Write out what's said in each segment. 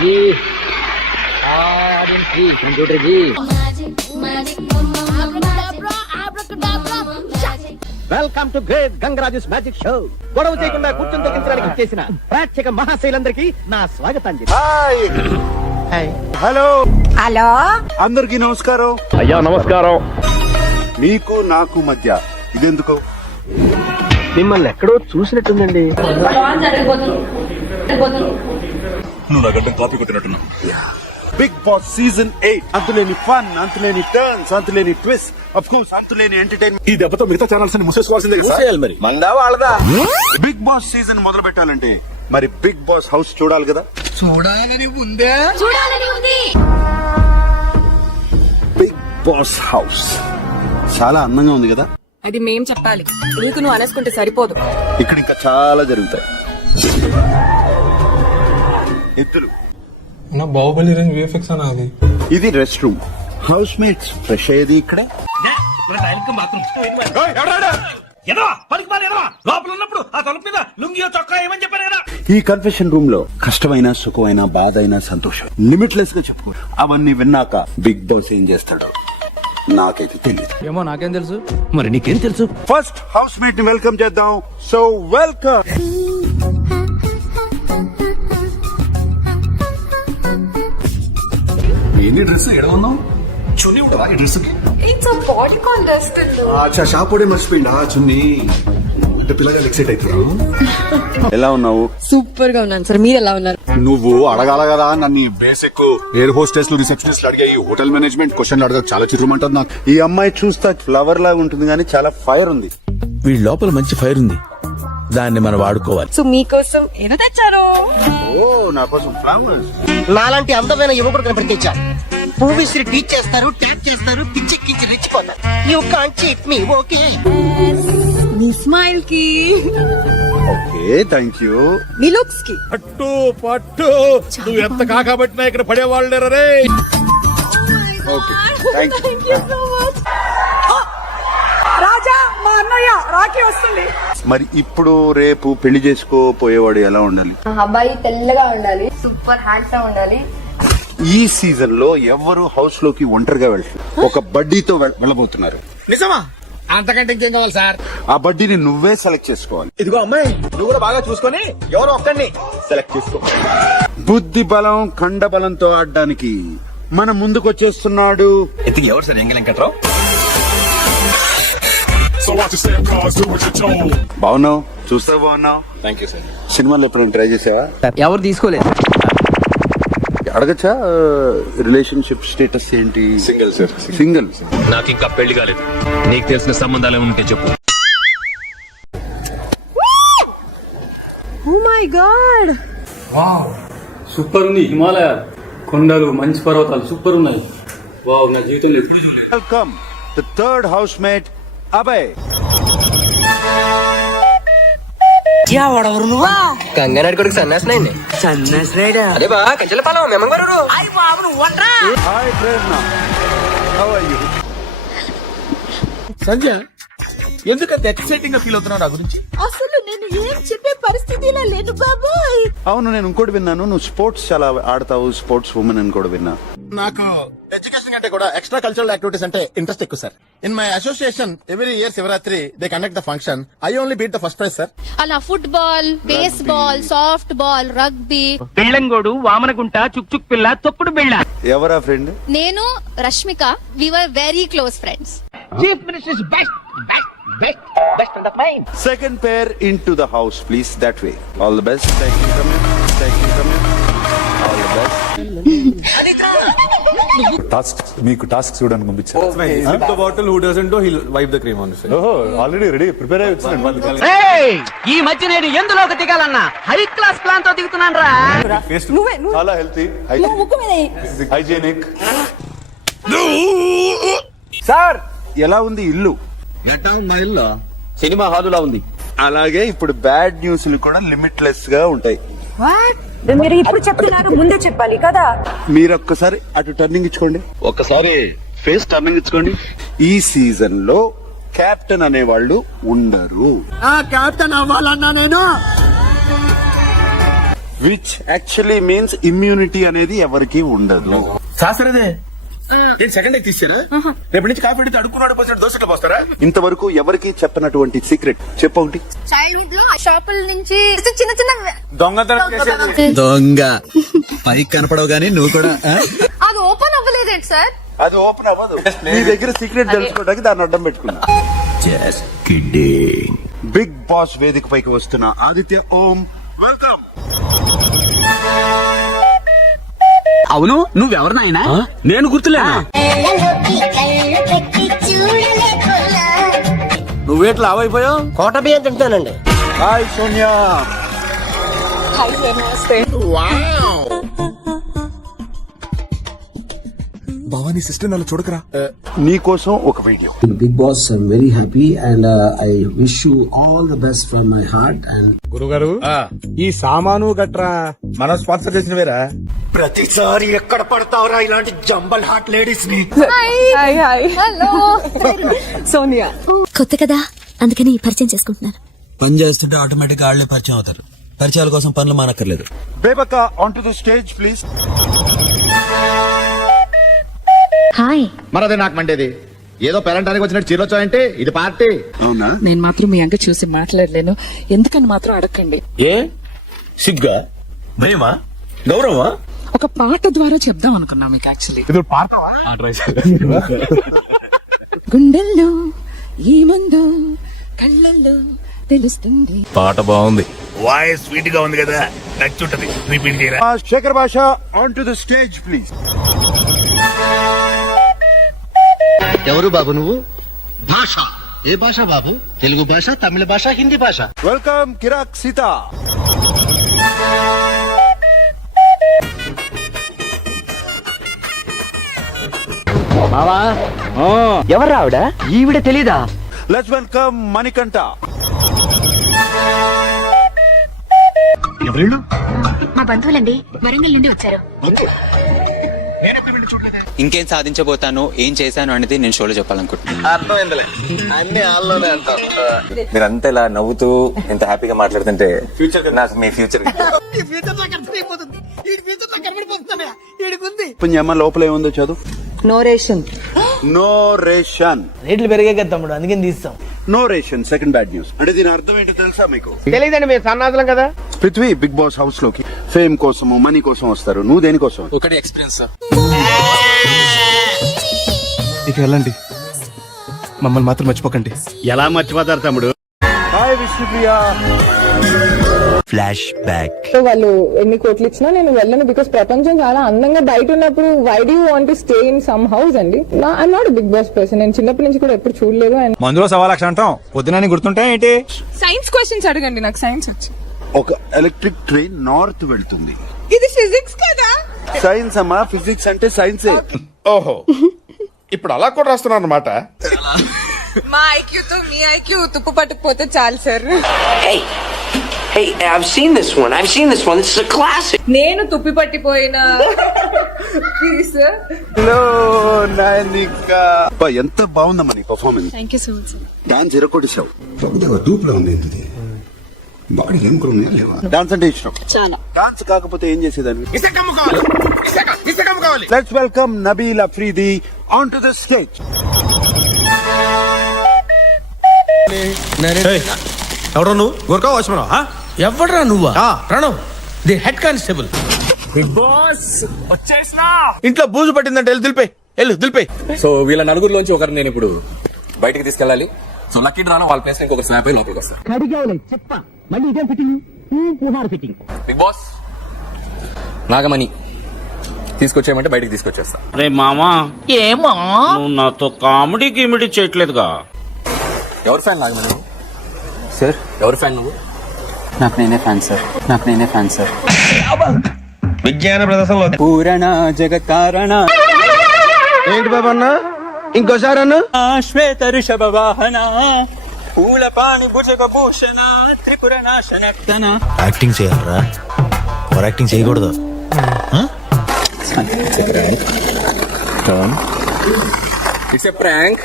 Magic ji, computer ji. Welcome to great Gangaraju's magic show. గొడవ చేయకుండా కూర్చొని తగ్గించడానికి చేసిన ప్రేక్షక మహాశైలందరికీ నా స్వాగతాంజలి. హలో హలో, అందరికి నమస్కారం. అయ్యా నమస్కారం. మీకు నాకు మధ్య ఇదెందుకు? మిమ్మల్ని ఎక్కడో చూసినట్టుందండి. నువ్వు నా గడ్డ కాపీ కొట్టినట్టున్నావు. Bigg Boss season 8. అంతులేని ఫన్, అంతులేని టర్న్స్, అంతులేని ట్విస్ట్, ఆఫ్ కోర్స్ అంతులేని ఎంటర్టైన్మెంట్. ఈ దెబ్బతో మిగతా ఛానల్స్ ని మూసేసుకోవాల్సిందే కదా. మరి మందా వాళ్ళదా? బిగ్ బాస్ సీజన్ మొదలు పెట్టాలంటే మరి బిగ్ బాస్ హౌస్ చూడాలి కదా. చూడాలని ఉంది. బిగ్ బాస్ హౌస్ చాలా అందంగా ఉంది కదా. అది మేం చెప్పాలి, నీకు నువ్వు అనేసుకుంటే సరిపోదు. ఇక్కడ ఇంకా చాలా జరుగుతాయి. ఎద్దులు, నా బాహుబలి రేంజ్ విఎఫ్ఎక్స్ అన్న అది. ఇది rest room. House mates fresh అయ్యేది ఇక్కడే. ఈ కన్ఫెషన్ రూమ్ లో కష్టమైన, సుఖమైన, బాధ అయినా, సంతోషం లిమిట్లెస్ గా చెప్పుకోరు. అవన్నీ విన్నాక బిగ్ బాస్ ఏం చేస్తాడో నాకైతే తెలియదు. ఏమో నాకేం తెలుసు. మరి నీకేం తెలుసు? ఫస్ట్ హౌస్ మేట్ ని వెల్కమ్ చేద్దాం. So welcome. ఎన్ని డ్రెస్ ఎడ ఉన్నావు? చున్నీ ఉంటుందా ఈ డ్రెస్ కి? It's a body contest. అచ్చా, షాపోడే మర్చిపోయిందా చున్నీ? అంటే పిల్లగా ఎక్సైట్ అవుతున్నారు. ఎలా ఉన్నావు? సూపర్ గా ఉన్నాను సార్, మీరు ఎలా ఉన్నారు? నువ్వు అడగాల కదా నన్ను. బేసిక్ ఎయిర్ హోస్టెస్ రిసెప్షనిస్ట్ అడిగాయి, హోటల్ మేనేజ్మెంట్ క్వశ్చన్లు అడగ చాలా చిత్రమంటారు నాకు. ఈ అమ్మాయి చూస్తా ఫ్లవర్ లాగా ఉంటుంది కానీ చాలా ఫైర్ ఉంది. వీడి లోపల మంచి ఫైర్ ఉంది, దాన్ని మనం వాడుకోవాలి. సో మీకోసం ఏదో తెచ్చారు. ఓ, నా కోసం ఫ్లవర్స్. నాలాంటి అందమైన యువకుడు కనిపించారు. పూవిశ్రీ టీచ్ చేస్తారు, ట్యాప్ చేస్తారు, పిచ్చెక్కించి రెచ్చిపోతారు. You can't cheat me. Okay. మీ స్మైల్ కి, ఓకే, థ్యాంక్ యూ. మీ లుక్స్ కి. పట్టు పట్టు, నువ్వు ఎంత కాకబట్టినా ఇక్కడ పడేవాళ్ళు రే. Okay, thank you. రాజా, మా అన్నయ్య రాఖీ వస్తుంది. మరి ఇప్పుడు రేపు పెళ్లి చేసుకోపోయేవాడు ఎలా ఉండాలి? అబ్బాయి తెల్లగా ఉండాలి, సూపర్ హ్యాండ్సమ్ ఉండాలి. ఈ సీజన్ లో ఎవరు హౌస్ లోకి ఒంటరిగా వెళ్తారు, ఒక బడ్డీతో వెళ్ళబోతున్నారు. నిజమా? అంతకంటే ఇంకేం కావాలి సార్? ఆ బడ్డీని నువ్వే సెలెక్ట్ చేసుకోవాలి. ఇదిగో అమ్మాయి, నువ్వు కూడా బాగా చూసుకొని ఎవరో ఒక్కడిని సెలెక్ట్ చేసుకో. బుద్ధి బలం, కండ బలంతో ఆడడానికి మన ముందుకు వచ్చేస్తున్నాడు. ఇంతకీ ఎవరు సార్? ఎంగ వెంకట్రావు. బాగున్నావు, చూస్తా బాగున్నావు. Thank you sir. సినిమాలో ఎప్పుడైనా ట్రై చేసావా? ఎవరు తీసుకోలేదు. అడగచ్చా? రిలేషన్షిప్ స్టేటస్ ఏంటి? Single sir. సింగిల్. నాకు ఇంకా పెళ్లి కాలేదు. నీకు తెలిసిన సంబంధాలు ఏముంటే చెప్పు. ఓ మై గాడ్, సూపర్ ఉంది. హిమాలయ కొండలు, మంచి పర్వతాలు సూపర్ ఉన్నాయి. వావ్, నా జీవితంలో ఎప్పుడు చూడలేదు. Welcome the third housemate Abhay. గంగనాడు కొడుకు సన్నాసినాయండి. సన్నాసినాయుడా? అదే బా కంచెల పాలం మేమంగారు. Hi Prerana, how are you? Sanjay, ఎందుకంత ఎక్సైటింగ్ గా ఫీల్ అవుతున్నావు నా గురించి? అసలు నేను ఏం చెప్పే పరిస్థితిలో లేను బాబోయ్. అవును, నేను ఇంకోటి విన్నాను, నువ్వు స్పోర్ట్స్ చాలా ఆడతావు, స్పోర్ట్స్ ఉమెన్ అని కూడా విన్నా. నాకు ఎడ్యుకేషన్ కంటే కూడా ఎక్స్ట్రా కల్చరల్ యాక్టివిటీస్ అంటే ఇంట్రెస్ట్ ఎక్కువ sir. In my association every year Shivaratri they conduct the function. I only beat the first prize sir. అలా football, baseball, softball, rugby. బెళ్ళంగోడు, వామనగుంట, చుక్ పిల్ల, తొక్కుడు బిళ్ళ. ఎవరా ఫ్రెండ్? నేను Rashmika, we were very close friends. Chief minister best friend of mine. Second pair into the house, please. That way. All the best. Thank you. Come here. Thank you. Come here. All the best. మీకు task చూడడానికి పంపించారు. Bottle who doesn't hill wipe the cream on. ఓహో, already ready prepare అయ్యి వచ్చినాడు. ఈ మధ్య నేను ఎందులోకి దిగాలన్నా హై క్లాస్ ప్లాన్ తో దిగుతున్నాను రా. చాలా హెల్తీ, హైజీనిక్. సార్, ఎలా ఉంది ఇల్లు? మా ఇల్లు సినిమా హాలులా ఉంది. అలాగే ఇప్పుడు బ్యాడ్ న్యూస్లు కూడా లిమిట్లెస్ గా ఉంటాయి. మీరు ఇప్పుడు చెప్తున్నారు, ముందే చెప్పాలి కదా. మీరు ఒక్కసారి అటు టర్నింగ్ ఇచ్చుకోండి. ఒక్కసారి ఫేస్ టర్నింగ్ ఇచ్చుకోండి. ఈ సీజన్ లో కెప్టెన్ అనేవాళ్ళు ఉండరు. కెప్టెన్ అవ్వాలన్నా నేను విచ్ యాక్చువల్లీ మీన్స్ ఇమ్యూనిటీ అనేది ఎవరికి ఉండదు. శాస్త్రదే సెకండ్ తీసారా? రేపటి నుంచి కాఫీ అడిగితే అడుక్కున్నాడు పోసినట్టు దోశట్లు పోస్తారా? ఇంతవరకు ఎవరికి చెప్పనటువంటి సీక్రెట్ చెప్పండి. చైల్డ్హుడ్ లో షాపుల నుంచి చిన్న చిన్న దొంగ పైకి కనపడవు గానీ నువ్వు కూడా అది ఓపెన్ అవ్వలేదేంటి సార్? అది ఓపెన్ అవ్వదు. నీ దగ్గర సీక్రెట్ తెలుసుకోవడానికి దాన్ని అడ్డం పెట్టుకున్నా. బిగ్ బాస్ వేదిక పైకి వస్తున్న ఆదిత్య ఓం, వెల్కమ్. అవును నువ్వెవరు నాయనా? నేను గుర్తులేనా? నువ్వేట్లు లావైపోయావు? కోట బియ్యం తింటానండి. హాయ్ సోనియా. భవానీ సిస్టర్ నన్ను చూడకరా. నీ కోసం ఒక video. Bigg Boss I'm very happy and I wish you all the best from my heart. And గురుగారు ఈ సామాను గట్రా మనం స్పాన్సర్ చేసిన వేరా? ప్రతిసారి ఎక్కడ పడతావురా ఇలాంటి జంబల్ హాట్ లేడీస్ ని? హలో సోనియా కొత్త కదా అందుకని పరిచయం చేసుకుంటున్నాను. పని చేస్తుంటే ఆటోమేటిక్ గా వాళ్ళే పరిచయం అవుతారు. పరిచయాల కోసం పనులు మానక్కర్లేదు. Bebakka on to the stage please. Hi. మరదే నాకు మండేది. ఏదో పేరంటానికి వచ్చినట్టు చీరొచ్చాయంటే ఇది పార్టీ. అవునా? నేను మాత్రం మీ అంక చూసి మాట్లాడలేను, ఎందుకని మాత్రం అడగండి. ఏ సిగ్గా, భయమా, గౌరవమా? ఒక పాట ద్వారా చెప్దాం అనుకున్నా మీకు. యాక్చువల్లీ ఇది పాడతావా? గుండెల్లో ఏముందో కళ్ళల్లో తెలుస్తుంది. పాట బాగుంది, వాయిస్ స్వీట్ గా ఉంది కదా, నచ్చుంటది. రిపీట్ చేయరా? శేఖర్ భాష on to the stage please. ఎవరు బాబు నువ్వు? భాష ఏ భాష బాబు? తెలుగు భాష, తమిళ భాష, హిందీ భాష? వెల్కమ్ కిరాక్ సీత. ఎవరు ఆవిడ? ఈవిడ తెలీదా? Let's welcome Manikanta. మా బంధువులండి, వరంగల్ నుండి వచ్చారు. ఇంకేం సాధించబోతాను, ఏం చేశాను అనేది నేను షోలో చెప్పాలనుకుంటున్నాను. మీరంతా ఇలా నవ్వుతూ ఎంత హ్యాపీగా మాట్లాడుతుంటే నాకు మీ ఫ్యూచర్ అమ్మ లోపల ఏముందో చదువు. No ration. No ration. రేట్లు పెరిగే కదా తమ్ముడు, అందుకని తీస్తాం. No ration second bad news. అంటే దీని అర్థం ఏంటో తెలుసా మీకు? తెలియదండి, మీరు సన్నాదులం కదా. పృథ్వీ బిగ్ బాస్ హౌస్ లోకి ఫేమ్ కోసము మనీ కోసం వస్తారు. నువ్వు దేనికోసం? ఒకటి ఎక్స్పీరియన్స్. ఇక వెళ్ళండి, మమ్మల్ని మాత్రం మర్చిపోకండి. ఎలా మర్చిపోతారు తమ్ముడు? హాయ్ విష్ణుప్రియ. Flashback. వాళ్ళు ఎన్ని కోట్లు ఇచ్చినా నేను వెళ్ళను, బికాస్ ప్రపంచం చాలా అందంగా బయట ఉన్నప్పుడు why do you want to stay in some house అండి. I'm not Bigg Boss person. నేను చిన్నప్పటి నుంచి కూడా ఎప్పుడు చూడలేదు. మందులో 1,00,000 అంటాం, పొద్దున గుర్తుంటాయి ఏంటి? సైన్స్ క్వశ్చన్స్ అడగండి, నాకు సైన్స్ వచ్చు. ఒక ఎలక్ట్రిక్ ట్రైన్ నార్త్ వెళ్తుంది. ఇది ఫిజిక్స్ కదా? సైన్స్ అమ్మా, ఫిజిక్స్ అంటే సైన్సే. ఓహో, ఇప్పుడు అలా కూడా రాస్తున్నారు అన్నమాట. మా ఐక్యూతో మీ ఐక్యూ తుప్పు పట్టుకుపోతే చాలు sir. Hey, I've seen this one. This is a classic. నేను తుప్పి పట్టిపోయిన ప్లీజ్ సార్. హలో నానిక. ఎంత బాగుందమ్మా నీ performance. Thank you so much. Dance ఎరకొట్టేశావు. డూప్లో ఉంది బాడీ ఏం కూడా ఉన్నాయా లేవా? డాన్స్ అంటే ఇష్టం చాలా. డాన్స్ కాకపోతే ఏం చేసేదాన్ని? ఇసకమ్మ కావాలి. Let's welcome Nabeel Afridi on to the stage. ఎవరు నువ్వు? గోర్ఖా వాచ్మన్? ఎవడరా నువ్వా? Pranav, the head constable. Bigg Boss వచ్చేసినా. ఇంట్లో బూజు పట్టిందంటే వెళ్ళు దులిపే. సో వీళ్ళ నలుగురిలోంచి ఒకరు నేను ఇప్పుడు బయటికి తీసుకెళ్ళాలి. సో లక్కీ డ్రాను వాళ్ళ ప్లేస్ ఇంకొకరు స్వాప్ అయి లోపలికి వస్తారు. బిగ్ బాస్ నాగమణి తీసుకొచ్చేయమంటే బయటికి తీసుకొచ్చేస్తా. రే మామా, ఏమా నువ్వు నాతో కామెడీ గిమిడీ చేయట్లేదుగా? ఎవరు ఫ్యాన్ నాగమణి? సార్ ఎవరు ఫ్యాన్ నువ్వు? నాకు నేనే ఫ్యాన్ సార్. విజ్ఞాన ప్రదర్శనలో పూరణ జగత్కారణ. ఏంటి బాబా అన్న, ఇంకోసారి అన్న. శ్వేత ఋషభ వాహన పూల పాణి భుజగ భూషణ త్రిపుర నాశనక్తన. యాక్టింగ్ చేయాలరా, ఓవర్ యాక్టింగ్ చేయకూడదు. It's a prank.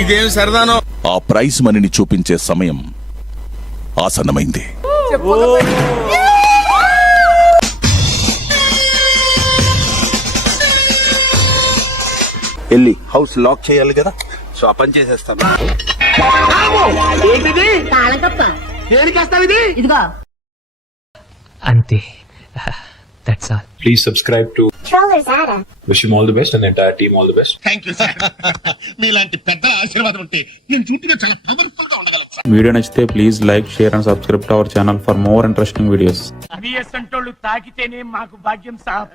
ఇదేం సరదానో. ఆ ప్రైజ్ మనీని చూపించే సమయం ఆసన్నమైంది. వెళ్ళి హౌస్ లాక్ చేయాలి కదా, సో ఆ పని చేసేస్తాను. ఇదిగో అంతే. That's all. Please subscribe to wish you all the best and entire team all the best. Thank you sir. మీలాంటి పెద్దల ఆశీర్వాదం ఉంటే నేను చూడగా చాలా పవర్ఫుల్ గా ఉండగలను. వీడియో నచ్చితే please like, share and subscribe to our channel for more interesting videos. అంటోళ్ళు తాకితేనే మాకు భాగ్యం సాబ్.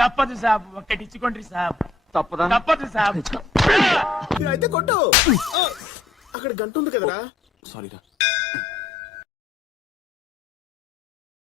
తప్పదు సాబ్, ఒక్కటిచ్చుకోండి సాబ్. తప్పదు సాబ్. అయితే కొట్టు. అక్కడ గంట ఉంది కదరా. సారీ రా.